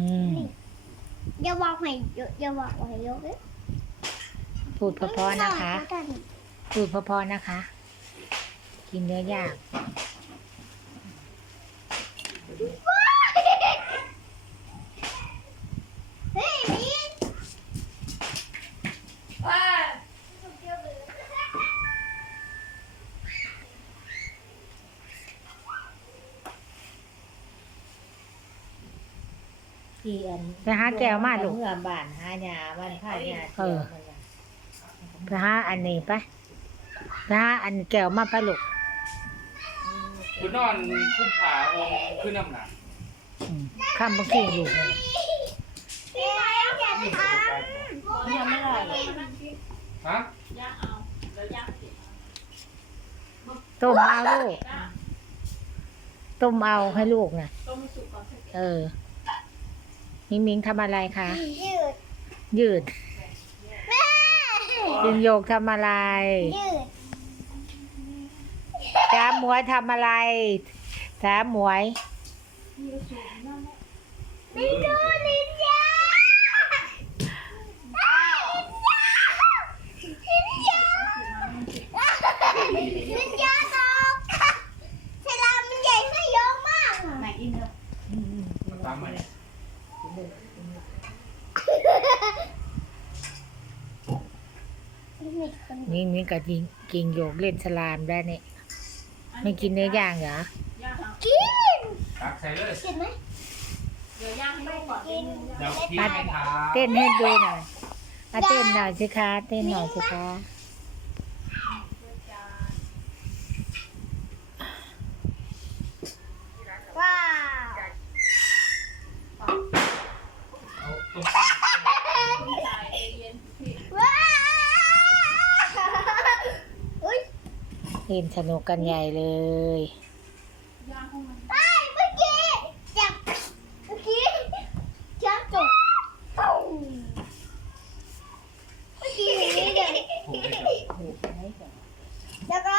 อืมอย่าบอกให้เยอะอย่าบอกให้เยอะเลยพูดเพราะๆนะคะ พูดเพราะๆนะคะ กินเนื้อย่างเที่อันไปหาแก้วมาลูก เมื่อบ้านหาหญ้าบ้านผ้าหญ้าเอเที่ยอวมันน่ะไปหาอันนี้ไปไปหาอันแก้วมาไปลูกคุณนอนคุ้มขาองขึ้นน้ำหนักอืมข้ามบางทีอยู่เลยพี่ไม้แกะทยังไม่ได้หรอกฮะต้มเอาลูกต้มเอาให้ลูกนะเออ มิงมิงทำอะไรคะำยืดยืดแม่ยิงโยกทำอะไร ยืดจ้าหมวยทำอะไรจ้าหมวยลินดูลินยาลินยาลินยาตกฉลามมันใหญ่ซะเยอะมาก ไหนอินเนอะตามมาเนี่ย มิงมิงกับยิงกิงโยกเล่นสลามได้เนี่ยไม่กินเนื้อย่างเหรอกินตักใส่เลยกินไหมเดี๋ยวพี่ให้ทาเต้นให้ดูหน่อยอะเต้นหน่อยสิคะ เต้นหน่อยสิคะ ว้าว เอาตรง ว้าวอุ้ย เล่นสนุกกันใหญ่เลยไอ้เมื่อกี้จับเมื่อกี้จับจบปุ้งเมื่อกี้อย่างนี้เลยผูกให้กับถูกไหมก่อนแล้วก็